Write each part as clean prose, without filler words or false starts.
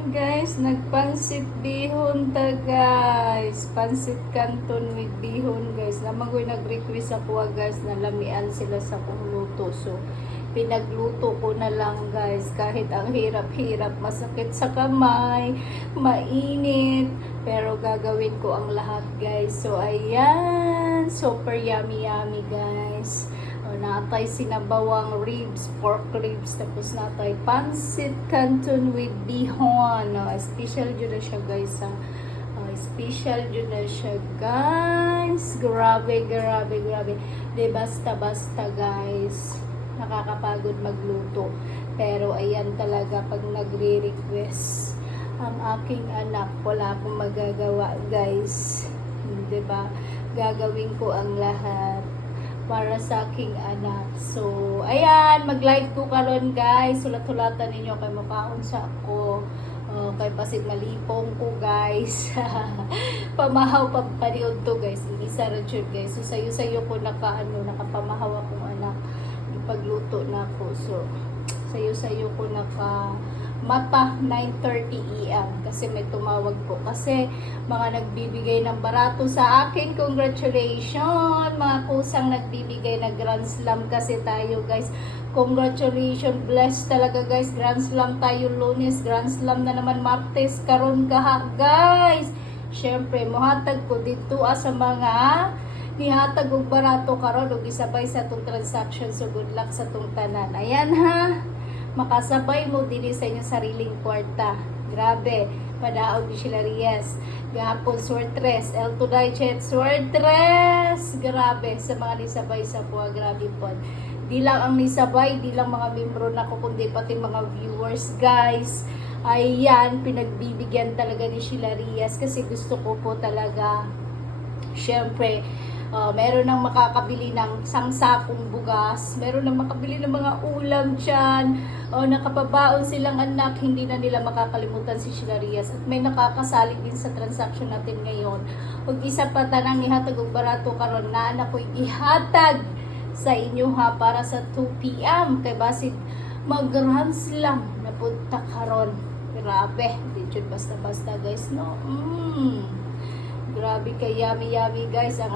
Ayan guys, nagpansit bihon ta guys. Pansit canton with bihon guys. Naman nag-request ako guys na lamian sila sa kong luto. So, pinagluto ko na lang guys. Kahit ang hirap-hirap, masakit sa kamay, mainit. Pero gagawin ko ang lahat guys. So, ayan. Super yummy guys. Natay sinabawang ribs, pork ribs, tapos natay pansit canton with bihon. Special yun na siya guys. Special yun na siya guys. Grabe. De basta guys. Nakakapagod magluto. Pero ayan talaga pag nagre-request ang aking anak, wala akong magagawa guys. Diba? Gagawin ko ang lahat para sa aking anak. So, ayan, mag-live ko karon guys. Sulat-sulatan ninyo kay makaon sa ako. Kay pasig malipong ko guys. Pamahaw pa paniod to guys. Isa ra jud guys. So, sayo ko nakapamahaw akong anak. Ipagluto na ako. So, sayo ko mata 9:30 AM kasi may tumawag po kasi mga nagbibigay ng barato sa akin. Congratulations mga kusang nagbibigay na Grand Slam kasi tayo guys. Congratulations, blessed talaga guys. Grand Slam tayo Lunes, Grand Slam na naman Martes karon kaha guys. Syempre mohatag ko dito sa mga nihatag og barato karon ug isabay sa tong transaction. So good luck sa tong tanan. Ayan ha. Makasabay mo din sa inyong sariling kwarta. Grabe, padaog ni Shilarias. Gahapon, Swertres, El Tudaychet, Swertres. Grabe, sa mga nisabay sa buwa, grabe po. Di lang ang nisabay, di lang mga membro na ko, kundi pati mga viewers, guys. Ayan, pinagbibigyan talaga ni Shilarias kasi gusto ko po talaga, syempre, meron nang makakabili ng sangsakong bugas, meron nang makabili ng mga ulam dyan, nakapabaon silang anak, hindi na nila makakalimutan si Shilarias. At may nakakasali din sa transaction natin ngayon. Ug isa pa tanang ihatag og barato karon na anak ko ihatag sa inyo ha para sa 2 PM kay basit mag-Grand Slam na punta karon. Grabe, di jud basta-basta guys no. Grabe kay yummy guys ang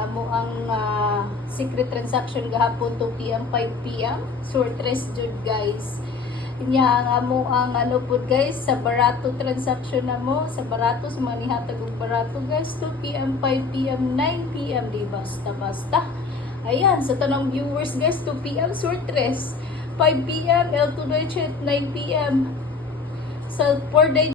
secret transaction gahapon 2 PM 5 PM Swertres jud guys. Nya ang po guys sa barato transaction na mo sa barato sa mga nihatag og barato guys 2 PM 5 PM 9 PM di basta. Ayan sa tanang viewers guys 2 PM Swertres 5 PM El Tudaychet 9 PM sa 4 day